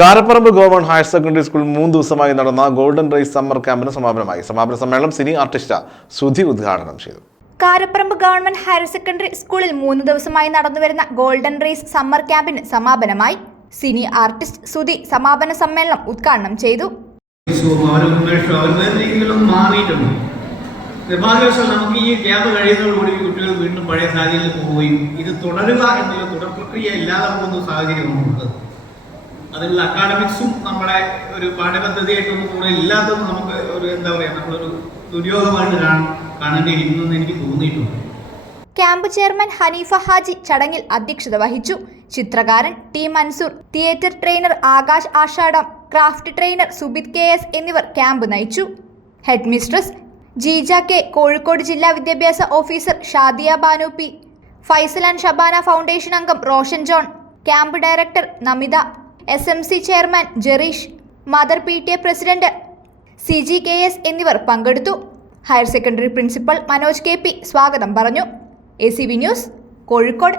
Karaparamba government higher secondary school 3 ദിവസമായി നടന്ന golden raise summer ക്യാമ്പിന് സമാപനമായി. സമാപന സമ്മേളനം സിനി ആർട്ടിസ്റ്റ് സുധി ഉദ്ഘാടനം ചെയ്തു. കാരപ്പറമ്പ് ഗവൺമെന്റ് ഹയർ സെക്കൻഡറി സ്കൂളിൽ 3 ദിവസമായി നടന്നുവരുന്ന ഗോൾഡൻ റേസ് സമ്മർ ക്യാമ്പിന് സമാപനമായി. സിനി ആർട്ടിസ്റ്റ് സുധി സമാപന സമ്മേളനം ഉദ്ഘാടനം ചെയ്തു. നിർഭാഗ്യവശാൽ നമുക്ക് ഈ ക്യാമ്പ് കഴിയുന്നതോടുകൂടി കുട്ടികൾ വീണ്ടും പഴയ സാഹചര്യത്തിൽ പോവുകയും ഇത് തുടരുക എന്നുള്ള തുടർ പ്രക്രിയ ഇല്ലാതെ പോകുന്ന സാഹചര്യമുണ്ട്. അതിനുള്ള അക്കാഡമിക്സും നമ്മളെ ഒരു പാഠ്യപദ്ധതിയായിട്ടൊന്നും കൂടെ ഇല്ലാത്തത് നമുക്ക് ഒരു എന്താ പറയുക നമ്മളൊരു ദുര്യോഗമായിട്ട് കാണേണ്ടിയിരിക്കുന്നെന്ന് എനിക്ക് തോന്നിയിട്ടുണ്ട്. ക്യാമ്പ് ചെയർമാൻ ഹനീഫ ഹാജി ചടങ്ങിൽ അധ്യക്ഷത വഹിച്ചു. ചിത്രകാരൻ T Mansoor, theatre trainer Akash Ashadham, craft trainer Subith KS എന്നിവർ ക്യാമ്പ് നയിച്ചു. Head mistress Jeeja K, Kozhikode ജില്ലാ വിദ്യാഭ്യാസ officer Shadiya Banu P, Faisal and Shabana foundation അംഗം Roshan John, camp director Namitha, SMC chairman Jereesh, mother PTA president CG KS എന്നിവർ പങ്കെടുത്തു. Higher secondary principal Manoj KP സ്വാഗതം പറഞ്ഞു. ACV news, Kozhikode.